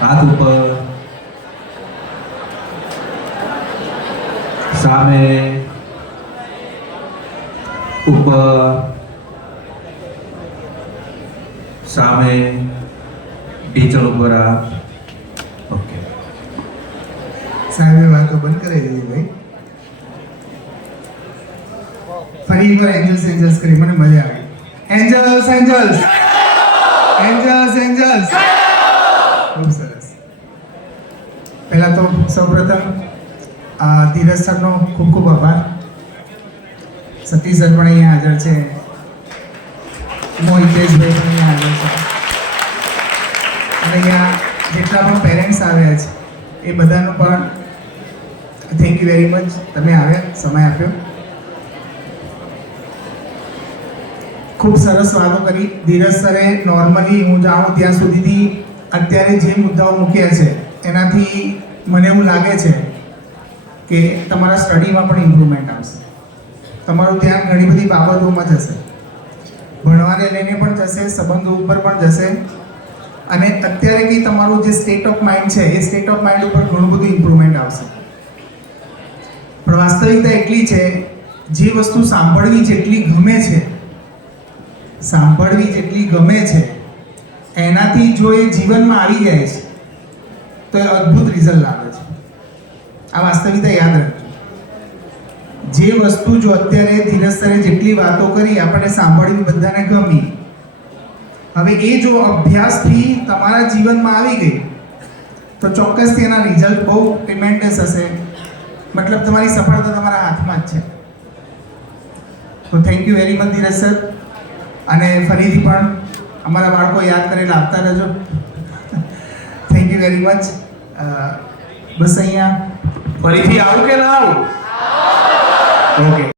હાથ ઉપર, સામે, ઉપર, સામે, ટીચર ઉપર આ. ઓકે, સાહેબે વાતો બંધ કરી દીધી ભાઈ. ફરી એકવાર એન્જલ્સ કરી, મને મજા આવી. એન્જલ્સ ખૂબ સરસ. પહેલા તો સૌપ્રથમ ધીરજ સરનો ખૂબ ખૂબ આભાર. સતીશ સર પણ અહીંયા હાજર છે, મોહિતેશભાઈ પણ અહીંયા હાજર છે, અને અહીંયા જેટલા પણ પેરેન્ટ્સ આવ્યા છે એ બધાનો પણ થેન્ક યુ વેરી મચ. તમે આવ્યા, સમય આપ્યો. ખૂબ સરસ વાતો કરી ધીરજ સરે. નોર્મલી હું જાણું ત્યાં સુધીથી અત્યારે જે મુદ્દાઓ મૂક્યા છે એનાથી મને એવું લાગે છે કે તમારા સ્ટડીમાં પણ ઇમ્પ્રુવમેન્ટ આવશે. તમારું ધ્યાન ઘણી બધી બાબતોમાં જશે, ભણવાને લઈને પણ જશે, સંબંધો ઉપર પણ જશે, અને અત્યારે કંઈ તમારું જે સ્ટેટ ઓફ માઇન્ડ છે એ સ્ટેટ ઓફ માઇન્ડ ઉપર ઘણું બધું ઇમ્પ્રુવમેન્ટ આવશે. પણ વાસ્તવિકતા એટલી છે, જે વસ્તુ સાંભળવી જેટલી ગમે છે એનાથી જો એ જીવનમાં આવી જાય છે તો એ અદ્ભુત રિઝલ્ટ લાવે છે. આ વાસ્તવિકતા યાદ રાખજો. જે વસ્તુ જો અત્યારે ધીરજ સરે જેટલી વાતો કરી આપણને સાંભળવી બધાને ગમી, હવે એ જો અભ્યાસથી તમારા જીવનમાં આવી ગઈ તો ચોક્કસથી એના રિઝલ્ટ બહુ ટ્રીમેન્ડસ હશે. મતલબ તમારી સફળતા તમારા હાથમાં જ છે. તો thank you very much Dhiraj sir. અને ફરીથી પણ અમારા બાળકો યાદ કરેલા આપતા રહેજો. Thank you very much. બસ અહીંયા ફરીથી આવું કે ના આવું? ઓકે.